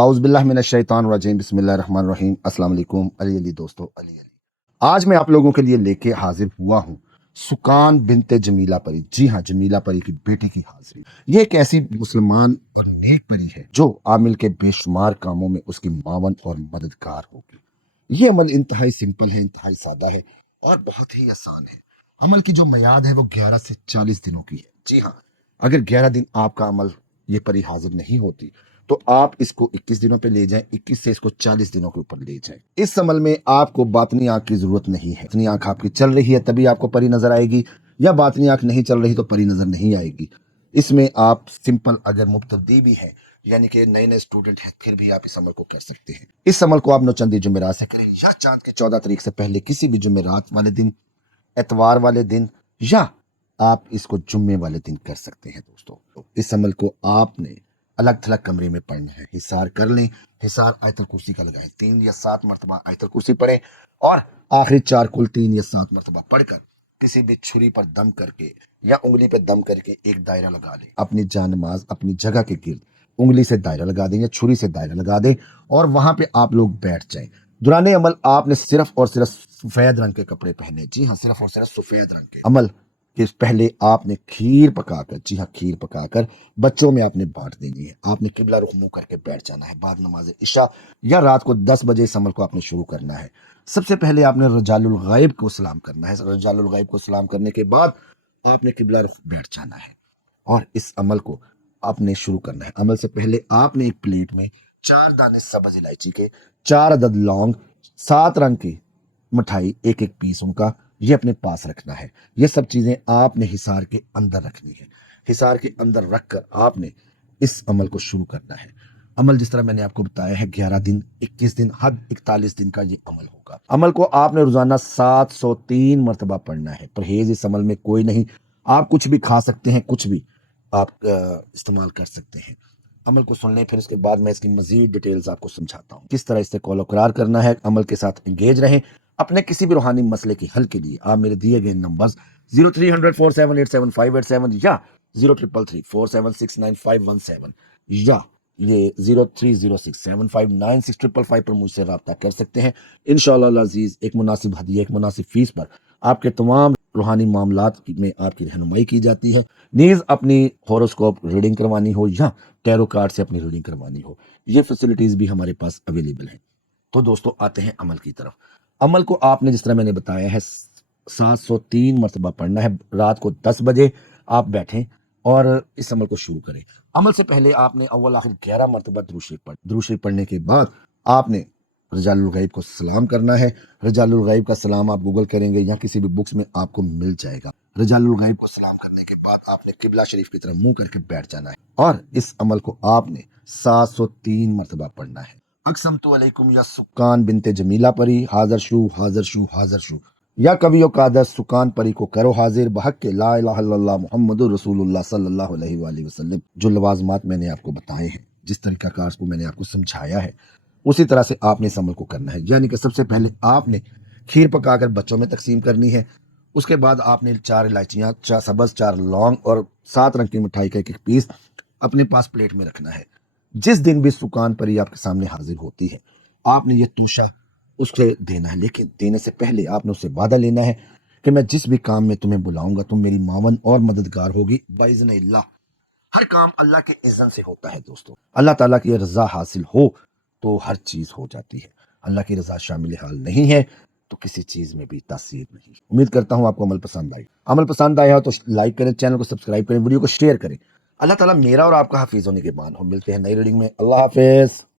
आउज़ बिल्लाहि मिनश शैतानिर रजीम बिस्मिल्लाहिर रहमानिर रहीम। अस्सलाम वालेकुम अली दोस्तों अली। आज मैं आप लोगों के लिए लेके हाजिर हुआ हूँ सुकान बिनते जमीला परी। जी हाँ, जमीला परी की बेटी की हाजिरी। ये एक ऐसी मुसलमान और नेक परी है जो आमिल के बेशुमार कामों में उसकी मावन और मददगार होगी। ये अमल इंतहाई सिंपल है, इंतहाई सादा है और बहुत ही आसान है। अमल की जो मियाद है वो 11 से 40 दिनों की है। जी हाँ, अगर 11 दिन आपका अमल ये परी हाजिर नहीं होती तो आप इसको 21 दिनों पे ले जाएं, 21 से इसको 40 दिनों के ऊपर ले जाएं। इस अमल में आपको बातनी आंख की जरूरत नहीं है। बातनी आंख आपकी चल रही है तभी आपको परी नजर आएगी, या बातनी आंख नहीं चल रही तो परी नजर नहीं आएगी। इसमें आप सिंपल अगर मुब्तदी भी हैं, यानी कि नए नए स्टूडेंट हैं, फिर भी आप इस अमल को कर सकते हैं। इस अमल को आप नौचंदी जुमेरात से करें या चांद के 14 तारीख से पहले किसी भी जुमेरात वाले दिन, एतवार वाले दिन, या आप इसको जुम्मे वाले दिन कर सकते हैं। दोस्तों, इस अमल को आपने अलग थलग कमरे में पढ़ना है। हिसार कर लें, हिसार आयतल कुर्सी का लगाएं, 3 या 7 मरतबा आयतल कुर्सी पढ़ें और आखिरी 4 कुल 3 या 7 मरतबा पढ़कर किसी भी छुरी पर दम करके या उंगली पर दम करके एक दायरा लगा लें। अपनी जानमाज अपनी जगह के गिर्द उंगली से दायरा लगा दें या छुरी से दायरा लगा दें और वहां पे आप लोग बैठ जाएं। दुराने अमल आपने सिर्फ और सिर्फ सफेद रंग के कपड़े पहने। जी हाँ, सिर्फ और सिर्फ सफेद रंग के। अमल के पहले आपने खीर पकाकर, जी हाँ, खीर पकाकर बच्चों में आपने बांट देनी है। आपने किबला रुख मुंह करके बैठ जाना है। बाद नमाज इशा या रात को 10 बजे इस अमल को आपने शुरू करना है। सबसे पहले आपने रजालुल गायब को सलाम करना है। रजालुल गायब को सलाम करने के बाद आपने किबला रुख बैठ जाना है और इस अमल को आपने शुरू करना है। अमल से पहले आपने एक प्लेट में 4 दाने सब्ज इलायची के, 4 अदद लौंग, 7 रंग की मिठाई, एक एक पीस उनका, ये अपने पास रखना है। ये सब चीजें आपने हिसार के अंदर रखनी है। हिसार के अंदर रखकर आपने इस अमल को शुरू करना है। अमल जिस तरह मैंने आपको बताया है 11 दिन, 21 दिन, हद 41 दिन का ये अमल होगा। अमल को आपने रोजाना 703 मरतबा पढ़ना है। परहेज इस अमल में कोई नहीं। आप कुछ भी खा सकते हैं, कुछ भी आप इस्तेमाल कर सकते हैं। अमल को सुन लें, फिर उसके बाद मैं इसकी मजीद डिटेल्स आपको समझाता हूँ किस तरह इससे कॉल करार करना है। अमल के साथ एंगेज रहें। अपने किसी भी रूहानी मसले के हल के लिए आप मेरे दिए गए नंबर्स 03004787 या 0333476951 या ये 0306759655 पर मुझसे रब्ता कर सकते हैं। इंशाअल्लाह अजीज एक मुनासिब हदिया, एक मुनासिब फीस पर आपके तमाम रूहानी मामलात में आपकी रहनुमाई की जाती है। नीज अपनी हॉरोस्कोप रीडिंग करवानी हो या टैरो कार्ड से अपनी रीडिंग करवानी हो, ये फैसिलिटीज भी हमारे पास अवेलेबल है। तो दोस्तों, आते हैं अमल की तरफ। अमल को आपने जिस तरह मैंने बताया है 703 मरतबा पढ़ना है। रात को 10 बजे आप बैठें और इस अमल को शुरू करें। अमल से पहले आपने अव्वल आखिर 11 मरतबा दुरूद शरीफ पढ़ने के बाद आपने रजालुल गैब को सलाम करना है। रजालुल गैब का सलाम आप गूगल करेंगे या किसी भी बुक्स में आपको मिल जाएगा। रजालुल गैब को सलाम करने के बाद आपने किबला शरीफ की तरफ मुंह करके बैठ जाना है और इस अमल को आपने 703 मरतबा पढ़ना है। अक्सम तो अलैकुम या सुकान बिनते जमीला परी, हाजर शू हाजर शू हाजर शू, या कभी कादर सुकान परी को करो हाजिर बहक के ला इलाहा इल्लल्लाह मुहम्मदुर रसूलुल्लाह सल्लल्लाहु अलैहि वसल्लम। जो लवाजमात मैंने आपको बताए हैं, जिस तरीकाकार को मैंने आपको समझाया है, उसी तरह से आपने इस अमल को करना है। यानी कि सबसे पहले आपने खीर पकाकर बच्चों में तकसीम करनी है। उसके बाद आपने 4 इलायचियाँ, 4 सब्ज, 4 लौंग और 7 रंग की मिठाई का एक एक पीस अपने पास प्लेट में रखना है। जिस दिन भी सुकान परी आपके सामने हाजिर होती है, आपने ये तोशा उससे देना है, लेकिन देने से पहले आपने उससे वादा लेना है कि मैं जिस भी काम में तुम्हें बुलाऊंगा तुम मेरी मावन और मददगार होगी बाइज़्न इल्लाह। हर काम अल्लाह के इज़्ज़न से होता है दोस्तों। अल्लाह ताला की रजा हासिल हो तो हर चीज हो जाती है। अल्लाह की रजा शामिल हाल नहीं है तो किसी चीज में भी तासीर नहीं। उम्मीद करता हूं आपको अमल पसंद आई। अमल पसंद आया हो तो लाइक करें, चैनल को सब्सक्राइब करें, वीडियो को शेयर करें। अल्लाह ताला मेरा और आपका हाफिज होने के बाद हम मिलते हैं नई रीडिंग में। अल्लाह हाफिज।